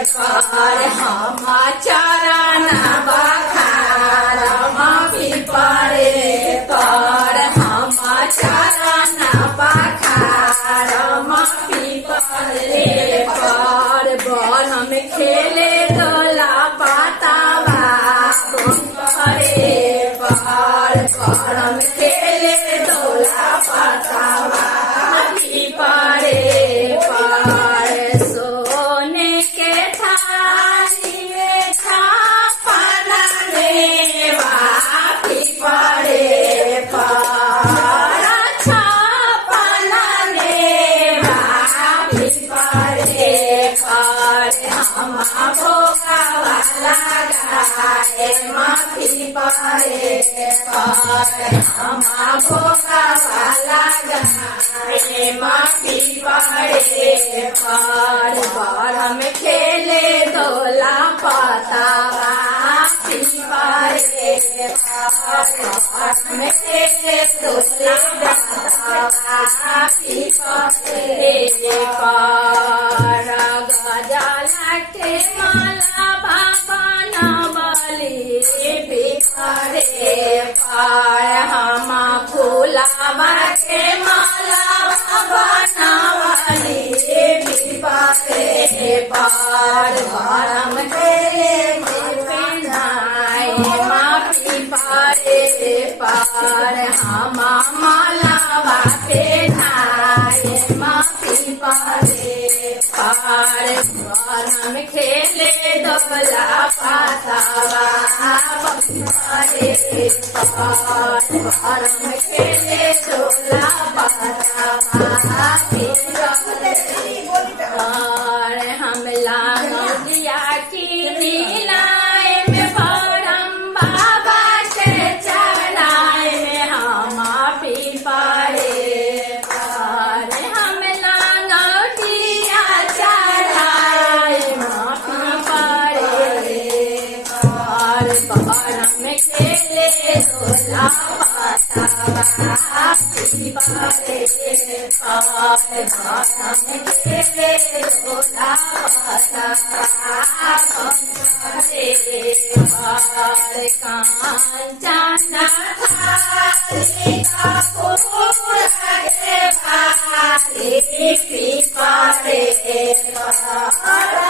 पार हम चरण बखार पीपरे पर हम चरण बखार पीपरे पर बनम खेले दोला पातावा पीपरे पर बनम खेले दोला पातावा पीपरे पर सोने के थाली में छापन देवा पीपरे पर छापन देवा पीपरे पर हम भोगवा लगाए पीपरे पर हम भोगवा लगाए पीपरे पर बरम खेले दोला पतावा पीपरे पर बरम खेले दोला पतावा पीपरे पर गजला के माला भवन बलि पीपरे पर हम फूलवा के माला बनवली पीपरे पर भरम खेले पिनाय पीपरे पर हम मालावा पिनाय पीपरे पर भरम खेले दोला पातावा पीपरे पर भरम खेले दोला पातावा पीपरे पर हम लांगिया की दिलाए में भरम बाबा के चढ़ाए में हम पीपरे पर हम लांगिया चढ़ाए पीपरे पर भरम खेले दोला पातावा पीपरे पर भरम खेले दोला पातावा पीपरे पर कांचन थाली कपूर है भारी पीपरे पर